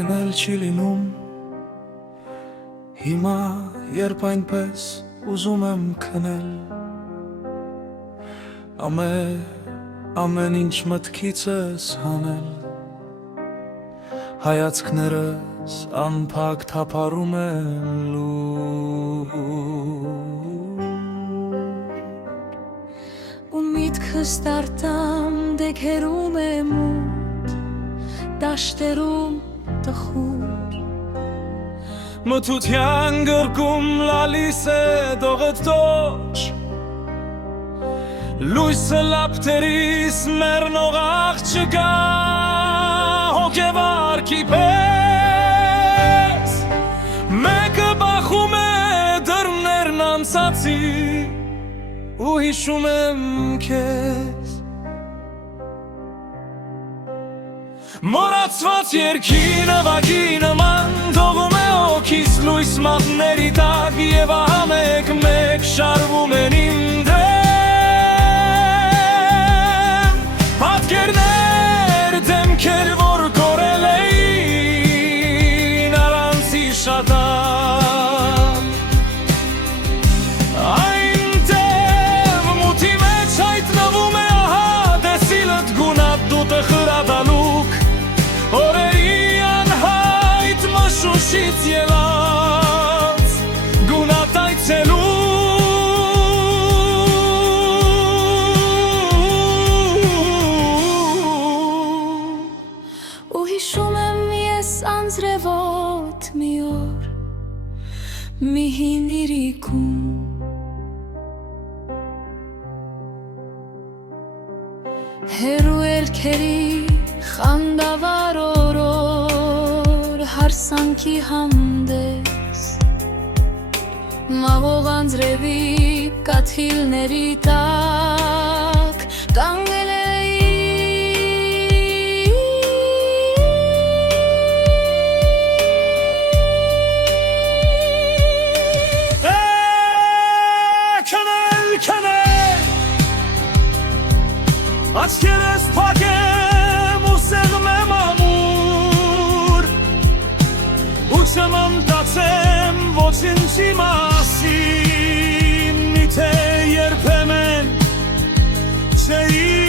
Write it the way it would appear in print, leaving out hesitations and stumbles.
քնել չի լինում Հիմա երբ այնպես ուզում եմ քնել Ամեն ինչ մտքից ես հանել Հայացքներս անփակ թափառում են լուր Ու միտքս տարտամ դեքերում է մութ Դաշտերում տխուր Մթության գրկում լալիս է դողդ դոչ Լույսը լապտերիս մեռնող աղջկա Հոգևարքի պես Մեկը բախում է դռներն անցածի Ու հիշում եմ քեզ Մորացված երգի նվագի նման Թողում է օքիս լույս մատների տակ Եվ ահա մեկ շարվում են իմ դեմ Պատկերներ դեմքեր որ կորել էին Առանց իշատան Այնտեղ մութի մեջ հայտնվում է ահա Դեսիլըտ գունատ դուտը խրադալուկ Օրերի անհայտ մշուշից ելած Գունատ այցելու Ու հիշում եմ ես անձրևոտ մի օր Մի հին իրիկում Հերու էլքերի խանդավար օրոր Հարսանքի հանդես Մաղող անձրևի կաթիլների տակ Կանգնել Աչքերս փակեմ ու սեղմեմ ամուր Ու չմտածեմ ոչինչի մասին Միթե երբեմն չէի